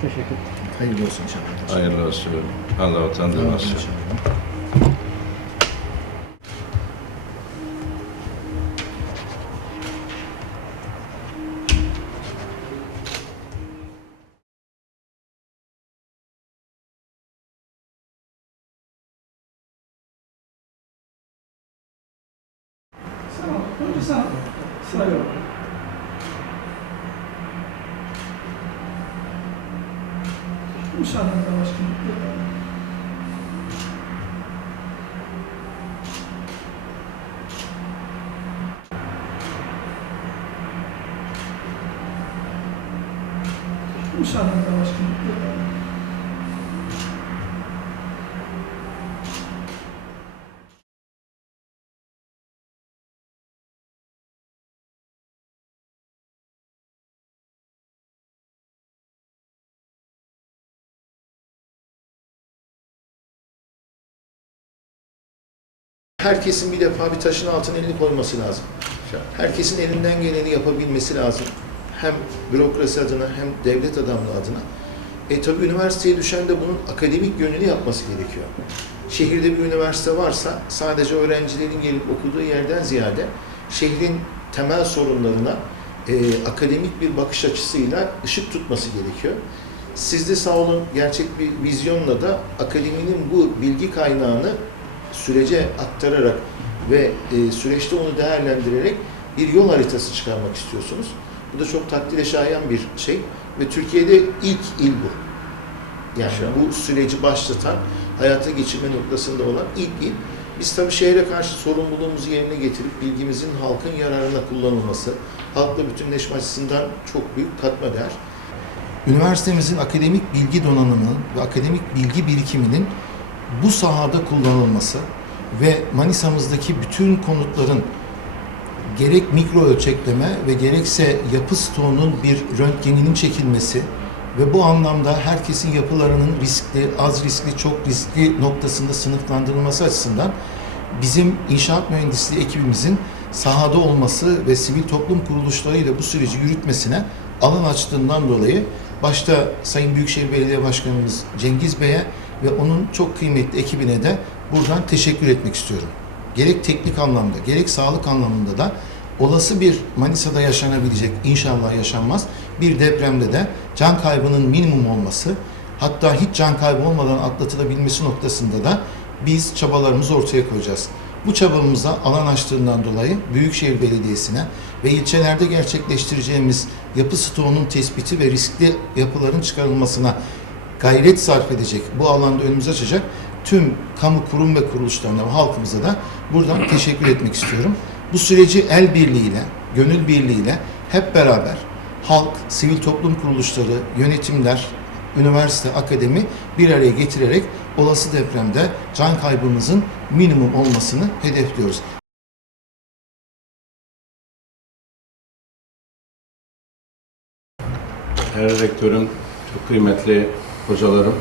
Teşekkür ederim. Hayırlı olsun inşallah. Hayırlı olsun. Allah utandırmasın. Sen al. Önce sen al. Sırayla bak. Müsaadenle başkanım. Müsaadenle başkanım. Herkesin bir defa bir taşın altına elini koyması lazım. Herkesin elinden geleni yapabilmesi lazım. Hem bürokrasi adına hem devlet adamlığı adına. E tabii üniversiteye düşen de bunun akademik yönünü yapması gerekiyor. Şehirde bir üniversite varsa sadece öğrencilerin gelip okuduğu yerden ziyade şehrin temel sorunlarına e, akademik bir bakış açısıyla ışık tutması gerekiyor. Siz de sağ olun gerçek bir vizyonla da akademinin bu bilgi kaynağını sürece aktararak ve e, süreçte onu değerlendirerek bir yol haritası çıkarmak istiyorsunuz. Bu da çok takdire şayan bir şey ve Türkiye'de ilk il bu. Yani bu süreci başlatan, hayata geçirme noktasında olan ilk il. Biz tabii şehre karşı sorumluluğumuzu yerine getirip bilgimizin halkın yararına kullanılması, halkla bütünleşme açısından çok büyük katma değer. Üniversitemizin akademik bilgi donanımının ve akademik bilgi birikiminin bu sahada kullanılması ve Manisa'mızdaki bütün konutların gerek mikro ölçekleme ve gerekse yapı stoğunun bir röntgeninin çekilmesi ve bu anlamda herkesin yapılarının riskli, az riskli, çok riskli noktasında sınıflandırılması açısından bizim inşaat mühendisliği ekibimizin sahada olması ve sivil toplum kuruluşlarıyla bu süreci yürütmesine alan açtığından dolayı başta Sayın Büyükşehir Belediye Başkanımız Cengiz Bey'e ve onun çok kıymetli ekibine de buradan teşekkür etmek istiyorum. Gerek teknik anlamda, gerek sağlık anlamında da olası bir Manisa'da yaşanabilecek, inşallah yaşanmaz, bir depremde de can kaybının minimum olması, hatta hiç can kaybı olmadan atlatılabilmesi noktasında da biz çabalarımızı ortaya koyacağız. Bu çabamıza alan açtığından dolayı Büyükşehir Belediyesi'ne ve ilçelerde gerçekleştireceğimiz yapı stoğunun tespiti ve riskli yapıların çıkarılmasına gayret sarf edecek, bu alanda önümüzü açacak tüm kamu kurum ve kuruluşlarına ve halkımıza da buradan teşekkür etmek istiyorum. Bu süreci el birliğiyle, gönül birliğiyle hep beraber halk, sivil toplum kuruluşları, yönetimler, üniversite, akademi bir araya getirerek olası depremde can kaybımızın minimum olmasını hedefliyoruz. Her rektörüm, çok kıymetli hocalarım.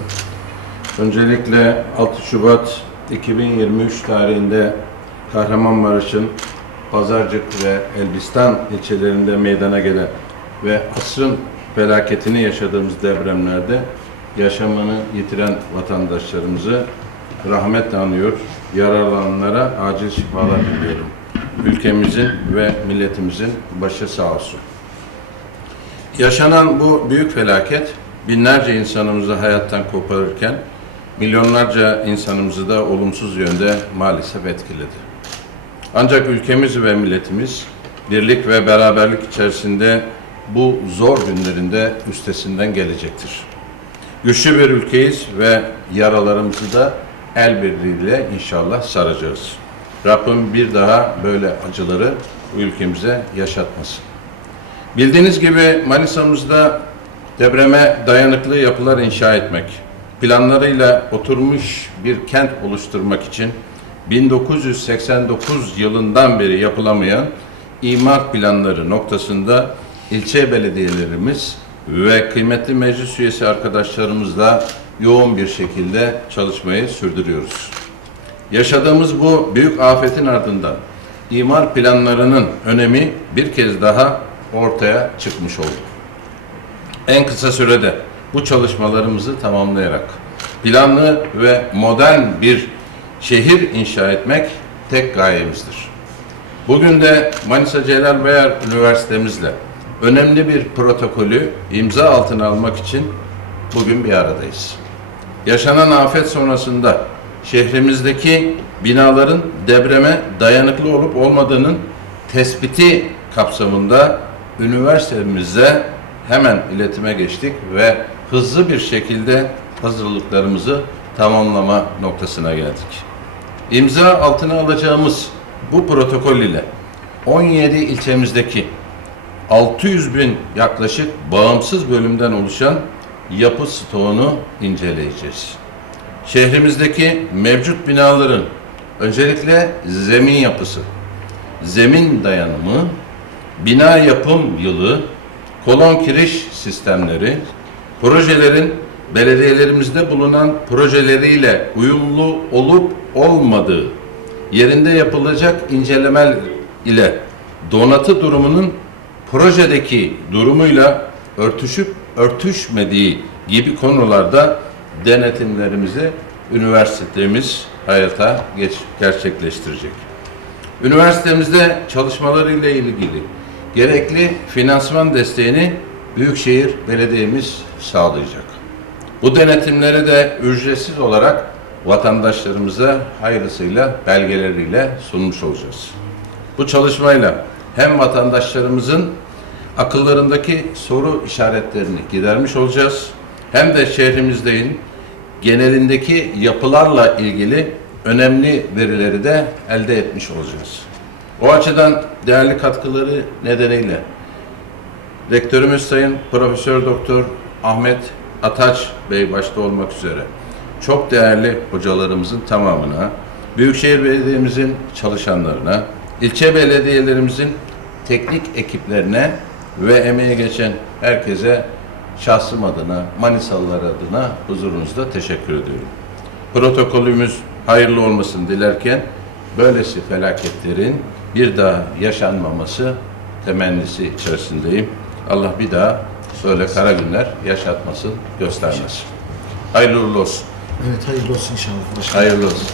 Öncelikle 6 Şubat 2023 tarihinde Kahramanmaraş'ın Pazarcık ve Elbistan ilçelerinde meydana gelen ve asrın felaketini yaşadığımız depremlerde yaşamını yitiren vatandaşlarımızı rahmetle anıyor. Yaralananlara acil şifalar diliyorum. Ülkemizin ve milletimizin başı sağ olsun. Yaşanan bu büyük felaket binlerce insanımızı hayattan koparırken milyonlarca insanımızı da olumsuz yönde maalesef etkiledi. Ancak ülkemiz ve milletimiz birlik ve beraberlik içerisinde bu zor günlerinde üstesinden gelecektir. Güçlü bir ülkeyiz ve yaralarımızı da el birliğiyle inşallah saracağız. Rabbim bir daha böyle acıları ülkemize yaşatmasın. Bildiğiniz gibi Manisa'mızda depreme dayanıklı yapılar inşa etmek, planlarıyla oturmuş bir kent oluşturmak için 1989 yılından beri yapılamayan imar planları noktasında ilçe belediyelerimiz ve kıymetli meclis üyesi arkadaşlarımızla yoğun bir şekilde çalışmayı sürdürüyoruz. Yaşadığımız bu büyük afetin ardından imar planlarının önemi bir kez daha ortaya çıkmış oldu. En kısa sürede bu çalışmalarımızı tamamlayarak planlı ve modern bir şehir inşa etmek tek gayemizdir. Bugün de Manisa Celal Bayar Üniversitemizle önemli bir protokolü imza altına almak için bugün bir aradayız. Yaşanan afet sonrasında şehrimizdeki binaların depreme dayanıklı olup olmadığının tespiti kapsamında üniversitemizle hemen iletime geçtik ve hızlı bir şekilde hazırlıklarımızı tamamlama noktasına geldik. İmza altına alacağımız bu protokol ile 17 ilçemizdeki 600 bin yaklaşık bağımsız bölümden oluşan yapı stoğunu inceleyeceğiz. Şehrimizdeki mevcut binaların öncelikle zemin yapısı, zemin dayanımı, bina yapım yılı, kolon kiriş sistemleri, projelerin belediyelerimizde bulunan projeleriyle uyumlu olup olmadığı, yerinde yapılacak incelemeler ile donatı durumunun projedeki durumuyla örtüşüp örtüşmediği gibi konularda denetimlerimizi üniversitemiz hayata geç, gerçekleştirecek. Üniversitemizde çalışmalarıyla ilgili gerekli finansman desteğini Büyükşehir Belediye'miz sağlayacak. Bu denetimleri de ücretsiz olarak vatandaşlarımıza hayırlısıyla belgeleriyle sunmuş olacağız. Bu çalışmayla hem vatandaşlarımızın akıllarındaki soru işaretlerini gidermiş olacağız hem de şehrimizdeyin genelindeki yapılarla ilgili önemli verileri de elde etmiş olacağız. O açıdan değerli katkıları nedeniyle Rektörümüz Sayın Profesör Doktor Ahmet Ataç Bey başta olmak üzere çok değerli hocalarımızın tamamına, Büyükşehir Belediye'mizin çalışanlarına, ilçe belediyelerimizin teknik ekiplerine ve emeğe geçen herkese şahsım adına, Manisalılar adına huzurunuzda teşekkür ediyorum. Protokolümüz hayırlı olmasını dilerken böylesi felaketlerin bir daha yaşanmaması temennisi içerisindeyim. Allah bir daha böyle kara günler yaşatmasın, göstermesin. Hayırlı olsun. Evet hayırlı olsun inşallah. Başkanım. Hayırlı olsun.